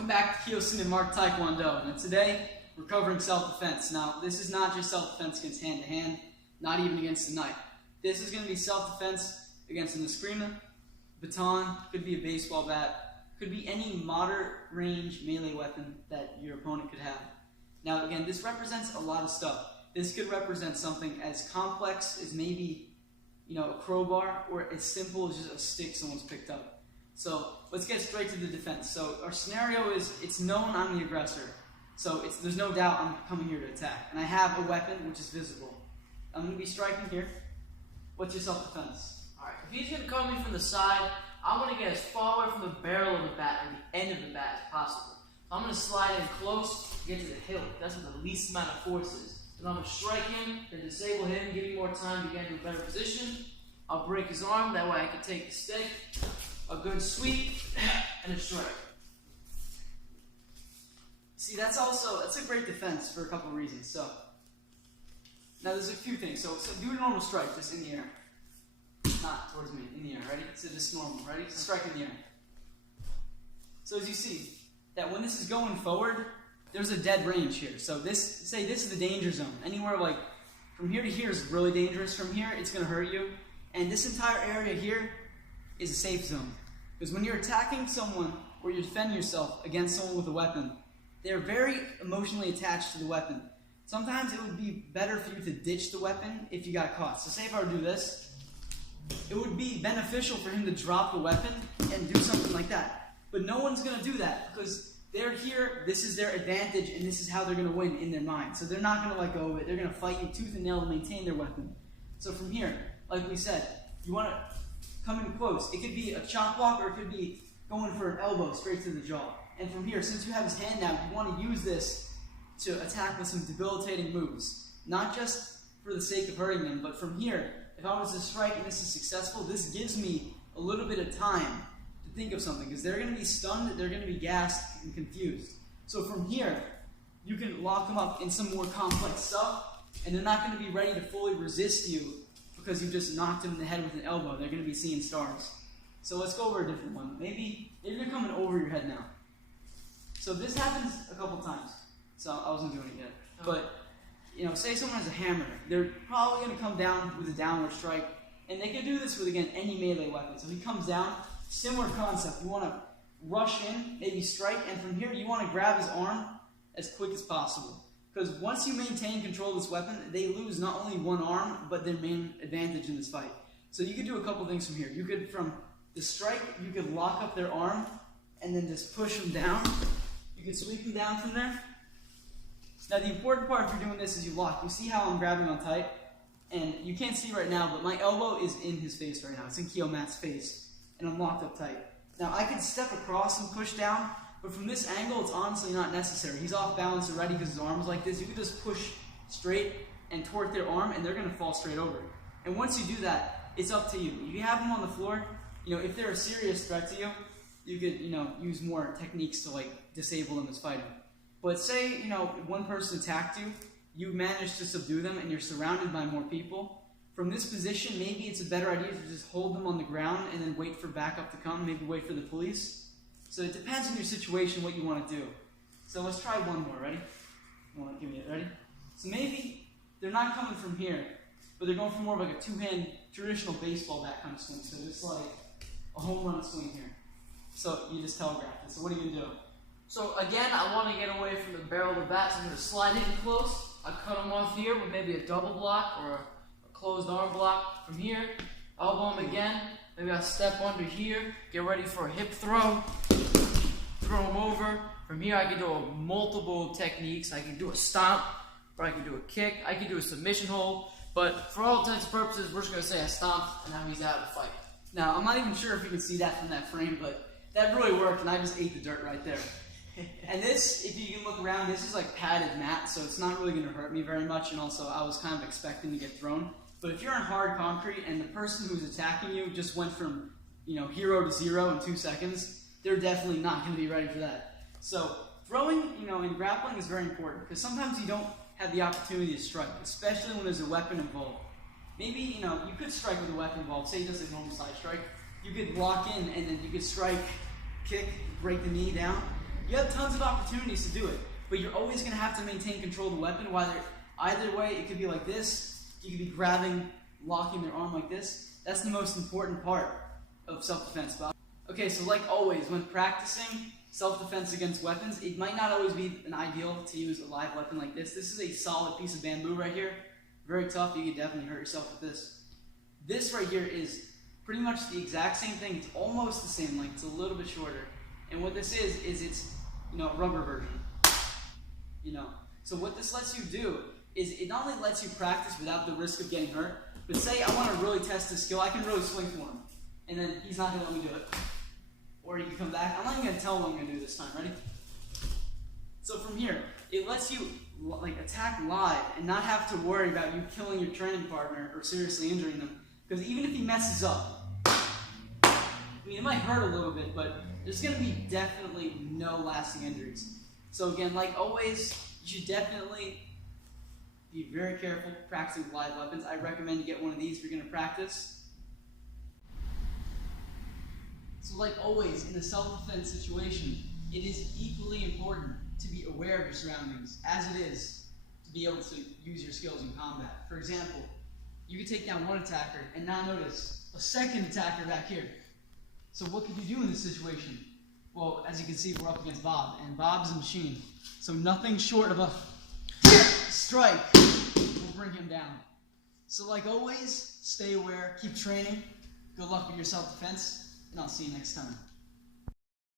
Welcome back to Kyosin and Mark Taekwondo. And today we're covering self-defense. Now, this is not just self-defense against hand-to-hand, not even against the knife. This is going to be self-defense against an eskrima, baton, could be a baseball bat, could be any moderate range melee weapon that your opponent could have. Now, again, this represents a lot of stuff. This could represent something as complex as maybe, a crowbar, or as simple as just a stick someone's picked up. So let's get straight to the defense. So our scenario is, it's known I'm the aggressor. So there's no doubt I'm coming here to attack. And I have a weapon which is visible. I'm going to be striking here. What's your self-defense? Alright, if he's going to come in from the side, I want to get as far away from the barrel of the bat or the end of the bat as possible. So I'm going to slide in close, get to the hilt. That's where the least amount of force is. Then I'm going to strike him, then disable him, give him more time to get into a better position. I'll break his arm, that way I can take the stick, a good sweep, and a strike. See, that's a great defense for a couple of reasons. So, now there's a few things. So do a normal strike, just in the air. Not towards me, in the air, ready? So just normal, ready? Strike in the air. So as you see, that when this is going forward, there's a dead range here. So this is the danger zone. Anywhere like, from here to here is really dangerous. From here, it's gonna hurt you. And this entire area here is a safe zone. Because when you're attacking someone, or you're defending yourself against someone with a weapon, they're very emotionally attached to the weapon. Sometimes it would be better for you to ditch the weapon if you got caught. So say if I were to do this, it would be beneficial for him to drop the weapon and do something like that. But no one's going to do that because they're here, this is their advantage, and this is how they're going to win in their mind. So they're not going to let go of it. They're going to fight you tooth and nail to maintain their weapon. So from here, like we said, you want to come in close. It could be a chop block, or it could be going for an elbow straight to the jaw. And from here, since you have his hand now, you want to use this to attack with some debilitating moves. Not just for the sake of hurting them, but from here, if I was to strike and this is successful, this gives me a little bit of time to think of something, because they're going to be stunned, they're going to be gassed and confused. So from here, you can lock them up in some more complex stuff, and they're not going to be ready to fully resist you because you just knocked them in the head with an elbow. They're going to be seeing stars. So let's go over a different one. Maybe they're coming over your head now. So this happens a couple times. So I wasn't doing it yet. But, say someone has a hammer. They're probably going to come down with a downward strike. And they can do this with, again, any melee weapon. So he comes down, similar concept. You want to rush in, maybe strike, and from here you want to grab his arm as quick as possible. Because once you maintain control of this weapon, they lose not only one arm, but their main advantage in this fight. So you could do a couple things from here. You could, from the strike, you could lock up their arm and then just push them down. You can sweep them down from there. Now the important part for doing this is you lock. You see how I'm grabbing on tight? And you can't see right now, but my elbow is in his face right now. It's in Kyomat's face. And I'm locked up tight. Now I could step across and push down, but from this angle it's honestly not necessary. He's off balance already because his arm's like this. You could just push straight and toward their arm and they're going to fall straight over. And once you do that, it's up to you. If you have them on the floor, if they're a serious threat to you, you could, use more techniques to disable them as fighting. But say, one person attacked you, you managed to subdue them and you're surrounded by more people. From this position, maybe it's a better idea to just hold them on the ground and then wait for backup to come, maybe wait for the police. So it depends on your situation, what you want to do. So let's try one more, ready? You want to give me it, ready? So maybe they're not coming from here, but they're going for more of like a two-hand traditional baseball bat kind of swing. So just like a home run swing here. So you just telegraphed it. So what are you going to do? So again, I want to get away from the barrel of the bat, so I'm going to slide in close. I cut him off here with maybe a double block or a closed arm block. From here, elbow him again. Maybe I step under here, get ready for a hip throw, throw him over. From here, I can do multiple techniques. I can do a stomp, or I can do a kick. I can do a submission hold. But for all intents and purposes, we're just going to say I stomped, and now he's out of the fight. Now, I'm not even sure if you can see that from that frame, but that really worked, and I just ate the dirt right there. And this, if you can look around, this is like padded mat, so it's not really going to hurt me very much, and also I was kind of expecting to get thrown. But if you're on hard concrete and the person who's attacking you just went from, hero to zero in 2 seconds, they're definitely not going to be ready for that. So throwing, in grappling is very important, because sometimes you don't have the opportunity to strike, especially when there's a weapon involved. Maybe, you could strike with a weapon involved. Say he does a normal side strike. You could lock in and then you could strike, kick, break the knee down. You have tons of opportunities to do it, but you're always going to have to maintain control of the weapon. Either way, it could be like this. You could be grabbing, locking their arm like this. That's the most important part of self-defense, Bob. Okay, so like always, when practicing self-defense against weapons, it might not always be an ideal to use a live weapon like this. This is a solid piece of bamboo right here. Very tough. You could definitely hurt yourself with this. This right here is pretty much the exact same thing. It's almost the same length. It's a little bit shorter. And what this is it's, a rubber version. So what this lets you do is it not only lets you practice without the risk of getting hurt, but say I want to really test his skill, I can really swing for him. And then he's not going to let me do it. Or he can come back. I'm not even going to tell him what I'm going to do this time. Ready? So from here, it lets you attack live and not have to worry about you killing your training partner or seriously injuring them. Because even if he messes up, it might hurt a little bit, but there's going to be definitely no lasting injuries. So again, like always, you should definitely be very careful practicing with live weapons. I recommend you get one of these if you're going to practice. So like always, in a self-defense situation, it is equally important to be aware of your surroundings, as it is to be able to use your skills in combat. For example, you could take down one attacker and not notice a second attacker back here. So what could you do in this situation? Well, as you can see, we're up against Bob, and Bob's a machine. So nothing short of a strike will bring him down. So like always, stay aware, keep training. Good luck with your self-defense, and I'll see you next time.